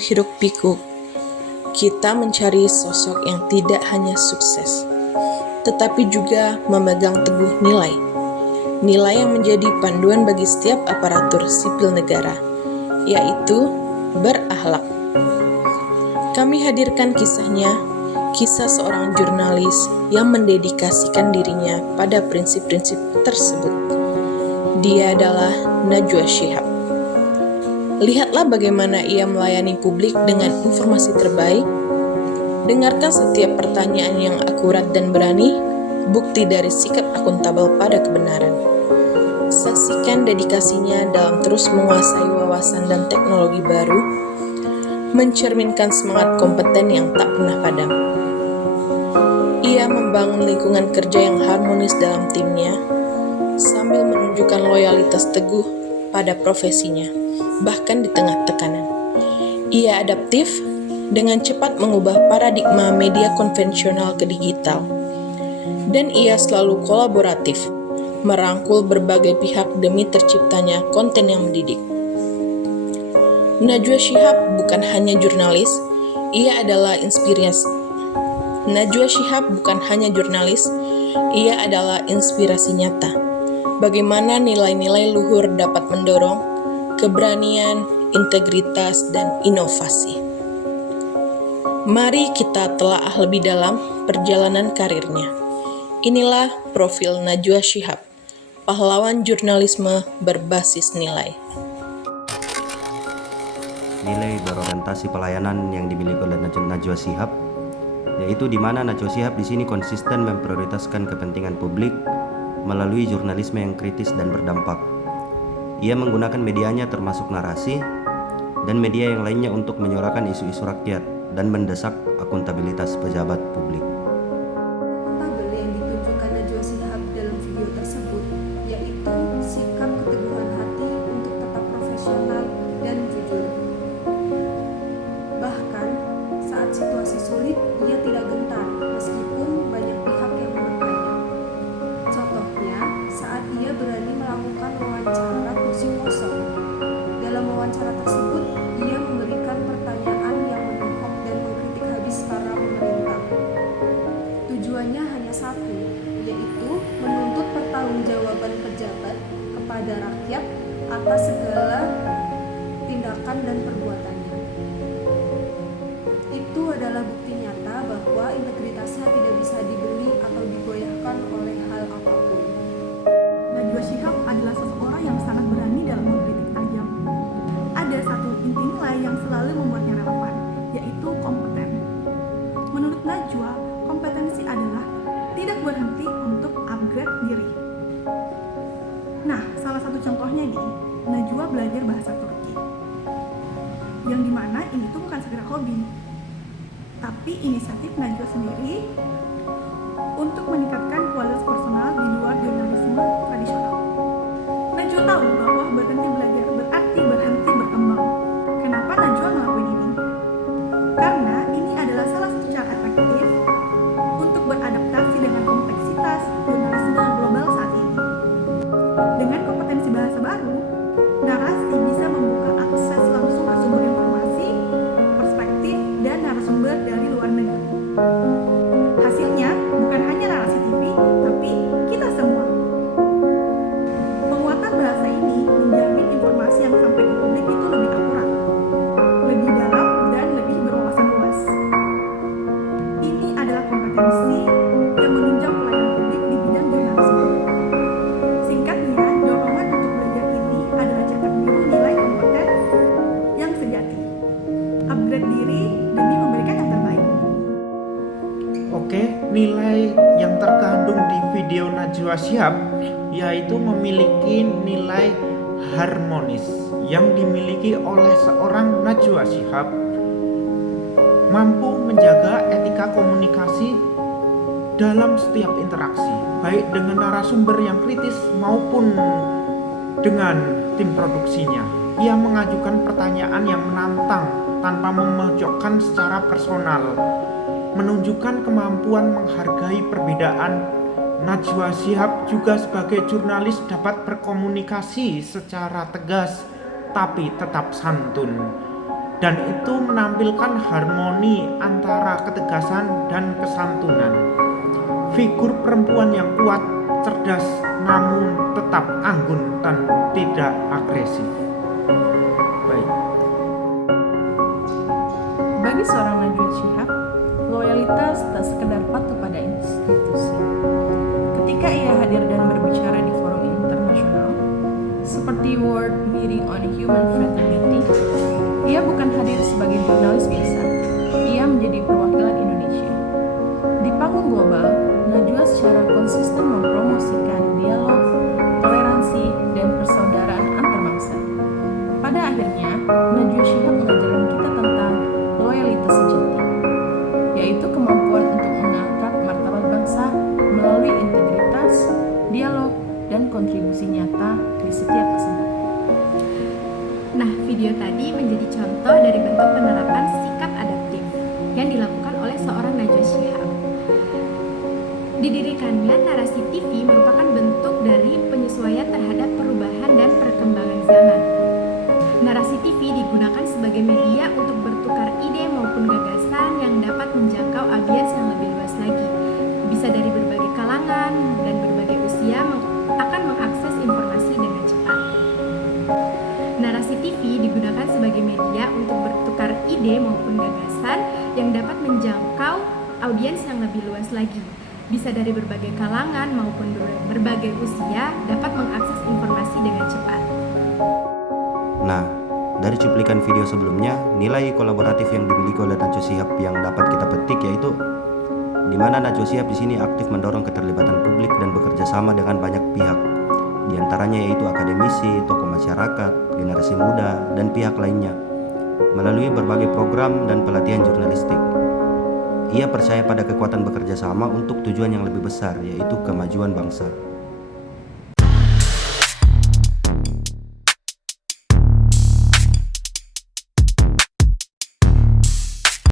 hiruk-pikuk, kita mencari sosok yang tidak hanya sukses, tetapi juga memegang teguh nilai. Nilai yang menjadi panduan bagi setiap aparatur sipil negara, yaitu berakhlak. Kami hadirkan kisahnya, kisah seorang jurnalis yang mendedikasikan dirinya pada prinsip-prinsip tersebut. Dia adalah Najwa Shihab. Lihatlah bagaimana ia melayani publik dengan informasi terbaik. Dengarkan setiap pertanyaan yang akurat dan berani, bukti dari sikap akuntabel pada kebenaran. Saksikan dedikasinya dalam terus menguasai wawasan dan teknologi baru, mencerminkan semangat kompeten yang tak pernah padam. Ia membangun lingkungan kerja yang harmonis dalam timnya, sambil menunjukkan loyalitas teguh pada profesinya, bahkan di tengah tekanan. Ia adaptif, dengan cepat mengubah paradigma media konvensional ke digital. Dan ia selalu kolaboratif, merangkul berbagai pihak demi terciptanya konten yang mendidik. Najwa Shihab bukan hanya jurnalis, ia adalah inspirasi. Najwa Shihab bukan hanya jurnalis, ia adalah inspirasi nyata. Bagaimana nilai-nilai luhur dapat mendorong keberanian, integritas, dan inovasi. Mari kita telaah lebih dalam perjalanan karirnya. Inilah profil Najwa Shihab, pahlawan jurnalisme berbasis nilai. Nilai berorientasi pelayanan yang dimiliki oleh Najwa Shihab, yaitu di mana Najwa Shihab di sini konsisten memprioritaskan kepentingan publik melalui jurnalisme yang kritis dan berdampak. Ia menggunakan medianya termasuk narasi dan media yang lainnya untuk menyuarakan isu-isu rakyat dan mendesak akuntabilitas pejabat publik. Tabel yang ditunjukkan Najwa Shihab dalam video tersebut yaitu sikap keteguhan hati untuk tetap profesional dan jujur. Bahkan saat situasi sulit, ia tidak gentar meskipun banyak pihak yang menekannya. Contohnya, saat ia berani melakukan wawancara kursi kosong. Dalam wawancara tersebut, ia memberikan pertanyaan yang menohok dan mengkritik habis para pemerintah. Tujuannya hanya satu, yaitu menuntut pertanggungjawaban pejabat kepada rakyat atas segala tindakan dan perbuatannya. Itu adalah bukti nyata bahwa integritasnya tidak bisa dibeli atau digoyahkan oleh hal apapun. Najwa Shihab adalah seseorang yang sangat berani dalam mengkritik tajam. Ada satu inti nilai yang selalu membuatnya relevan, yaitu kompeten. Menurut Najwa, kompetensi adalah tidak berhenti untuk upgrade diri. Nah, salah satu contohnya nih, Najwa belajar bahasa Turki. Yang dimana ini tuh bukan sekedar hobi, tapi inisiatif Najwa sendiri untuk meningkatkan kualitas personal di luar jurnalisme tradisional. Najwa tahu bahwa berhenti belajar berarti berhenti berkembang. Kenapa Najwa melakukan ini? Karena ini adalah salah satu cara efektif untuk beradaptasi dengan kompleksitas jurnalisme global saat ini. Dengan kompetensi bahasa baru, narasi bisa membuka akses langsung ke sumber informasi, perspektif, dan narasumber dari luar negeri. Hasilnya bukan hanya narasi TV, tapi kita semua. Penguatan bahasa ini menjamin informasi yang sampai ke publik itu lebih akurat, lebih dalam, dan lebih berwawasan luas. Ini adalah kompetensi yang menunjang pelayanan publik di bidang jurnalisme. Singkatnya, dorongan untuk belajar ini adalah cetak biru nilai kompeten yang sejati. Upgrade diri demi memberikan yang terbaik. Oke, nilai yang terkandung di video Najwa Shihab yaitu memiliki nilai harmonis yang dimiliki oleh seorang Najwa Shihab, mampu menjaga etika komunikasi dalam setiap interaksi, baik dengan narasumber yang kritis maupun dengan tim produksinya. Ia mengajukan pertanyaan yang menantang tanpa memojokkan secara personal, menunjukkan kemampuan menghargai perbedaan. Najwa Shihab juga sebagai jurnalis dapat berkomunikasi secara tegas tapi tetap santun. dan itu menampilkan harmoni antara ketegasan dan kesantunan. Figur perempuan yang kuat, cerdas, namun tetap anggun dan tidak agresif. Baik. Bagi seorang Najwa Shihab, loyalitas tak sekedar patuh pada institusi. Ketika ia hadir dan berbicara di forum internasional, seperti World Meeting on Human Fraternity, ia bukan hadir sebagai jurnalis biasa, ia menjadi perwakilan Indonesia. Di panggung global, Najwa secara konsisten mempromosikan dialog, toleransi, dan persaudaraan antarbangsa. Pada akhirnya, Najwa Shihab mengajarkan kita tentang loyalitas sejati, yaitu kemampuan untuk mengangkat martabat bangsa melalui integritas, dialog, dan kontribusi nyata di setiap kesempatan. Nah, video tadi menjadi contoh dari bentuk penerapan sikap adaptif yang dilakukan oleh seorang Najwa Shihab. Didirikannya narasi TV merupakan bentuk dari penyesuaian terhadap perubahan dan perkembangan zaman. Narasi TV digunakan sebagai media untuk bertukar ide maupun gagasan yang dapat menjangkau audiens yang lebih luas lagi. Bisa dari berbagai kalangan dan berbagai usia akan mengakses informasi dengan cepat. Narasi TV digunakan sebagai media untuk bertukar ide maupun gagasan yang dapat menjangkau audiens yang lebih luas lagi. Bisa dari berbagai kalangan maupun berbagai usia dapat mengakses informasi dengan cepat. Nah, dari cuplikan video sebelumnya, nilai kolaboratif yang dimiliki oleh Najwa Shihab yang dapat kita petik yaitu di mana Najwa Shihab di sini aktif mendorong keterlibatan publik dan bekerja sama dengan banyak pihak. Di antaranya yaitu akademisi, tokoh masyarakat, generasi muda, dan pihak lainnya melalui berbagai program dan pelatihan jurnalistik. Ia percaya pada kekuatan bekerja sama untuk tujuan yang lebih besar, yaitu kemajuan bangsa.